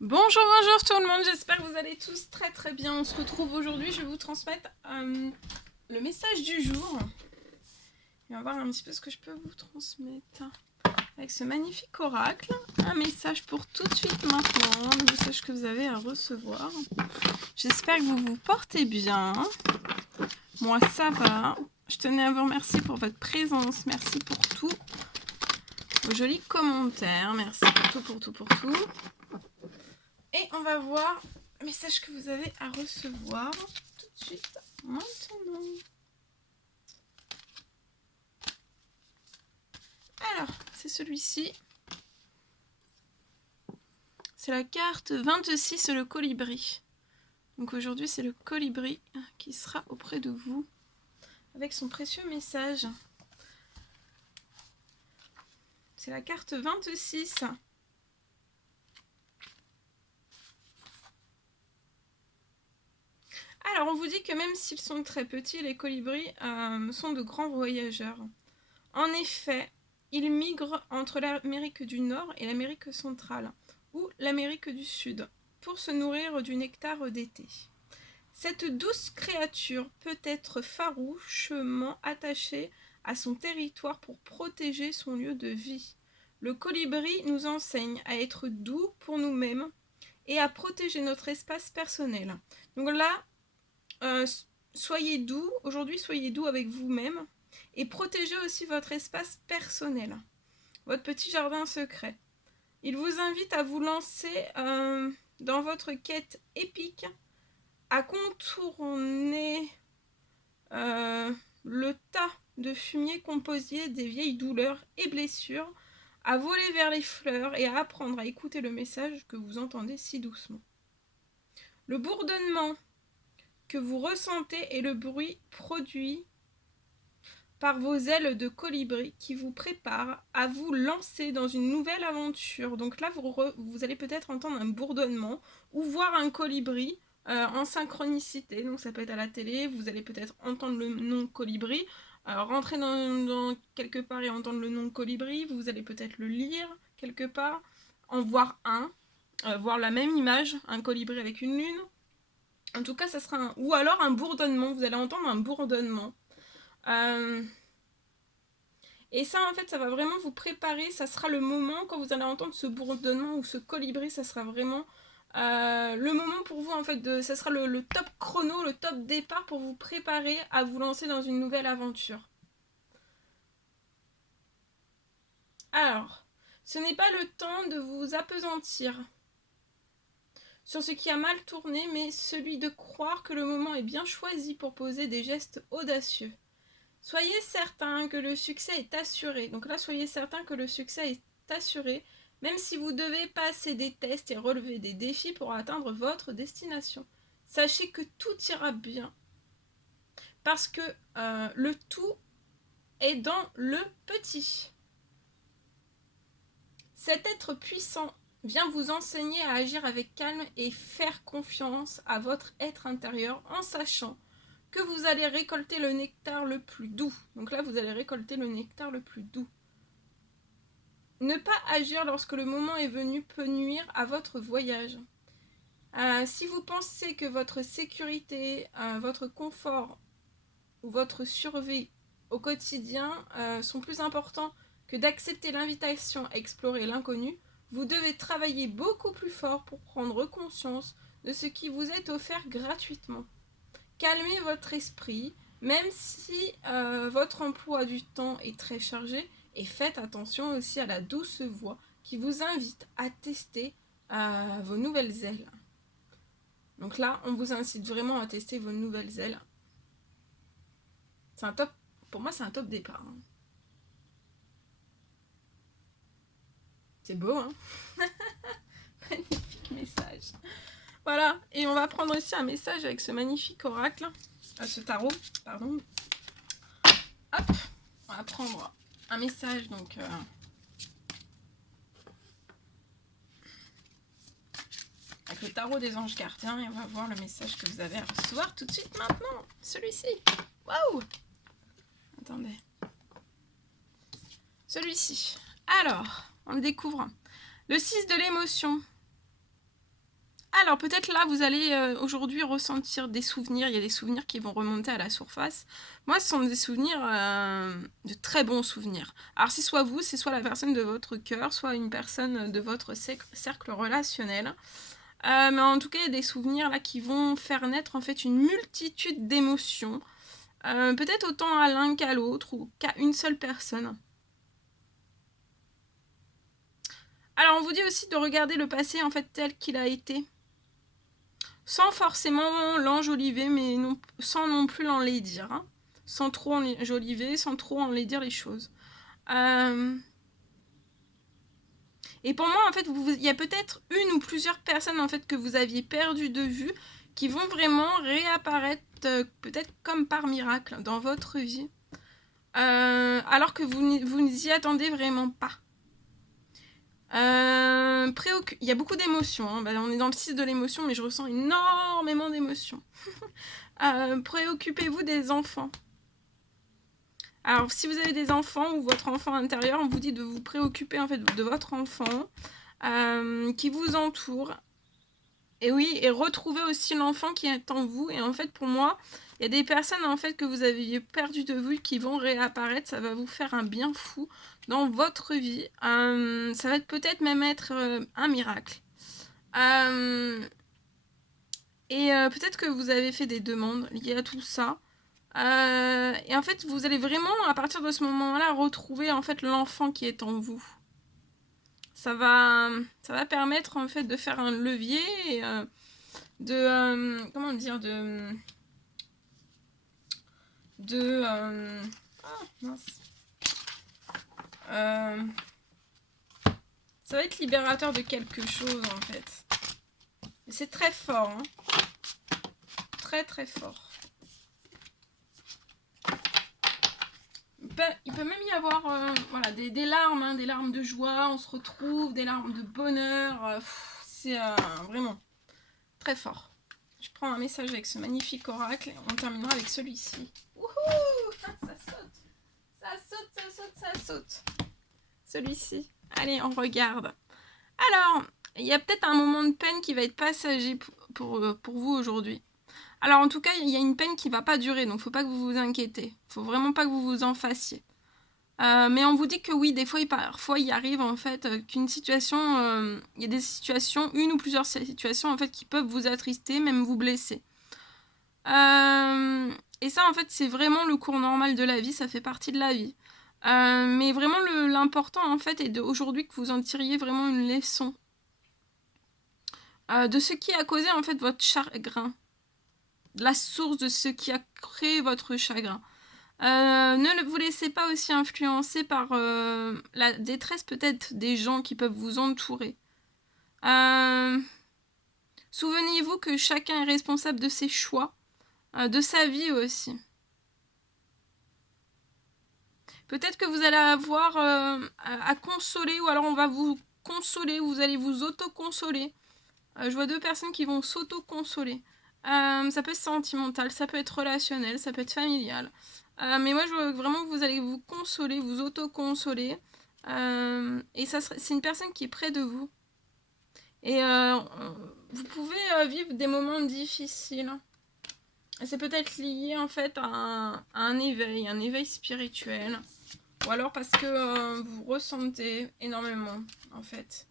Bonjour, bonjour tout le monde, j'espère que vous allez tous très très bien. On se retrouve aujourd'hui, je vais vous transmettre le message du jour. Et on va voir un petit peu ce que je peux vous transmettre avec ce magnifique oracle. Un message pour tout de suite maintenant, le message que vous avez à recevoir. J'espère que vous vous portez bien. Moi ça va. Je tenais à vous remercier pour votre présence, merci pour tout. Vos jolis commentaires, merci pour tout, pour tout, pour tout. Et on va voir le message que vous avez à recevoir tout de suite maintenant. Alors, c'est celui-ci. C'est la carte 26, le colibri. Donc aujourd'hui, c'est le colibri qui sera auprès de vous avec son précieux message. C'est la carte 26. Alors, on vous dit que même s'ils sont très petits, les colibris sont de grands voyageurs. En effet, ils migrent entre l'Amérique du Nord et l'Amérique centrale, ou l'Amérique du Sud, pour se nourrir du nectar d'été. Cette douce créature peut être farouchement attachée à son territoire pour protéger son lieu de vie. Le colibri nous enseigne à être doux pour nous-mêmes et à protéger notre espace personnel. Donc là, soyez doux, aujourd'hui soyez doux avec vous-même et protégez aussi votre espace personnel, votre petit jardin secret. Il vous invite à vous lancer dans votre quête épique, à contourner le tas de fumier composé des vieilles douleurs et blessures, à voler vers les fleurs et à apprendre à écouter le message que vous entendez si doucement. Le bourdonnement que vous ressentez est le bruit produit par vos ailes de colibri qui vous préparent à vous lancer dans une nouvelle aventure. Donc là, vous allez peut-être entendre un bourdonnement ou voir un colibri en synchronicité. Donc ça peut être à la télé, vous allez peut-être entendre le nom colibri, rentrer dans quelque part et entendre le nom colibri, vous allez peut-être le lire quelque part, en voir un, voir la même image, un colibri avec une lune. En tout cas, ça sera un... Ou alors un bourdonnement, vous allez entendre un bourdonnement. Et ça, en fait, ça va vraiment vous préparer. Ça sera le moment, quand vous allez entendre ce bourdonnement ou ce colibri, ça sera vraiment le moment pour vous, en fait. Ça sera le top chrono, le top départ pour vous préparer à vous lancer dans une nouvelle aventure. Alors, ce n'est pas le temps de vous appesantir sur ce qui a mal tourné, mais celui de croire que le moment est bien choisi pour poser des gestes audacieux. Soyez certain que le succès est assuré. Donc là, soyez certain que le succès est assuré, même si vous devez passer des tests et relever des défis pour atteindre votre destination. Sachez que tout ira bien. Parce que le tout est dans le petit. Cet être puissant vient vous enseigner à agir avec calme et faire confiance à votre être intérieur en sachant que vous allez récolter le nectar le plus doux. Donc là, vous allez récolter le nectar le plus doux. Ne pas agir lorsque le moment est venu peut nuire à votre voyage. Si vous pensez que votre sécurité, votre confort ou votre survie au quotidien sont plus importants que d'accepter l'invitation à explorer l'inconnu, vous devez travailler beaucoup plus fort pour prendre conscience de ce qui vous est offert gratuitement. Calmez votre esprit, même si votre emploi du temps est très chargé, et faites attention aussi à la douce voix qui vous invite à tester vos nouvelles ailes. Donc là, on vous incite vraiment à tester vos nouvelles ailes. C'est un top, pour moi c'est un top départ. C'est beau, hein? Magnifique message. Voilà, et on va prendre aussi un message avec ce magnifique oracle, ce tarot, pardon. Hop, on va prendre un message donc avec le tarot des anges gardiens et on va voir le message que vous avez à recevoir tout de suite maintenant. Celui-ci. Waouh! Attendez. Celui-ci. Alors, on le découvre. Le 6 de l'émotion. Alors peut-être là, vous allez aujourd'hui ressentir des souvenirs. Il y a des souvenirs qui vont remonter à la surface. Moi, ce sont des souvenirs, de très bons souvenirs. Alors c'est soit vous, c'est soit la personne de votre cœur, soit une personne de votre cercle relationnel. Mais en tout cas, il y a des souvenirs là qui vont faire naître en fait une multitude d'émotions. Peut-être autant à l'un qu'à l'autre ou qu'à une seule personne. Alors on vous dit aussi de regarder le passé en fait tel qu'il a été. Sans forcément l'enjoliver, mais non, sans non plus l'enlaidir. Hein. Sans trop enjoliver, sans trop enlaidir les choses. Et pour moi, en fait, il y a peut-être une ou plusieurs personnes en fait, que vous aviez perdues de vue qui vont vraiment réapparaître peut-être comme par miracle dans votre vie. Alors que vous n'y attendez vraiment pas. Il y a beaucoup d'émotions. Hein. On est dans le 6 de l'émotion, mais je ressens énormément d'émotions. Préoccupez-vous des enfants. Alors, si vous avez des enfants ou votre enfant intérieur, on vous dit de vous préoccuper en fait de votre enfant qui vous entoure. Et oui, et retrouver aussi l'enfant qui est en vous. Et en fait, pour moi, il y a des personnes en fait que vous aviez perdu de vue qui vont réapparaître. Ça va vous faire un bien fou dans votre vie. Ça va peut-être même être un miracle. Peut-être que vous avez fait des demandes liées à tout ça. Et en fait, vous allez vraiment, à partir de ce moment-là, retrouver en fait l'enfant qui est en vous. Ça va permettre en fait de faire un levier et comment dire, mince. Ça va être libérateur de quelque chose en fait. Et c'est très fort, hein. Très très fort. Il peut même y avoir voilà, des larmes, hein, des larmes de joie, on se retrouve, des larmes de bonheur. C'est vraiment très fort. Je prends un message avec ce magnifique oracle et on terminera avec celui-ci. Wouhou! Ça saute! Ça saute, ça saute, ça saute. Celui-ci. Allez, on regarde. Alors, il y a peut-être un moment de peine qui va être passager pour vous aujourd'hui. Alors en tout cas, il y a une peine qui va pas durer, donc faut pas que vous vous inquiétez. Faut vraiment pas que vous vous en fassiez. Mais on vous dit que oui, des fois, parfois, il arrive en fait qu'une situation, il y a des situations, une ou plusieurs situations en fait qui peuvent vous attrister, même vous blesser. Et ça, en fait, c'est vraiment le cours normal de la vie, ça fait partie de la vie. Mais vraiment, l'important en fait est aujourd'hui que vous en tiriez vraiment une leçon de ce qui a causé en fait votre chagrin. La source de ce qui a créé votre chagrin. Ne vous laissez pas aussi influencer par la détresse peut-être des gens qui peuvent vous entourer. Souvenez-vous que chacun est responsable de ses choix, de sa vie aussi. Peut-être que vous allez avoir à consoler, ou alors on va vous consoler, ou vous allez vous auto-consoler. Je vois deux personnes qui vont s'auto-consoler. Ça peut être sentimental, ça peut être relationnel, ça peut être familial. Mais moi, je veux vraiment que vous allez vous consoler, vous auto-consoler. Et c'est une personne qui est près de vous. Et vous pouvez vivre des moments difficiles. Et c'est peut-être lié en fait à un éveil spirituel. Ou alors parce que vous ressentez énormément en fait.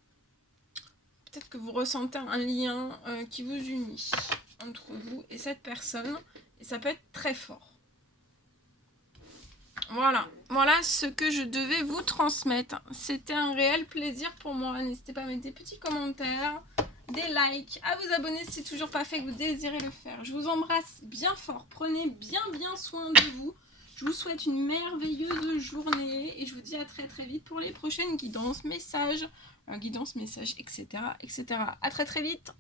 Peut-être que vous ressentez un lien qui vous unit entre vous et cette personne. Et ça peut être très fort. Voilà ce que je devais vous transmettre. C'était un réel plaisir pour moi. N'hésitez pas à mettre des petits commentaires, des likes, à vous abonner si c'est toujours pas fait, que vous désirez le faire. Je vous embrasse bien fort. Prenez bien soin de vous. Je vous souhaite une merveilleuse journée et je vous dis à très très vite pour les prochaines guidances, messages, etc. À très très vite.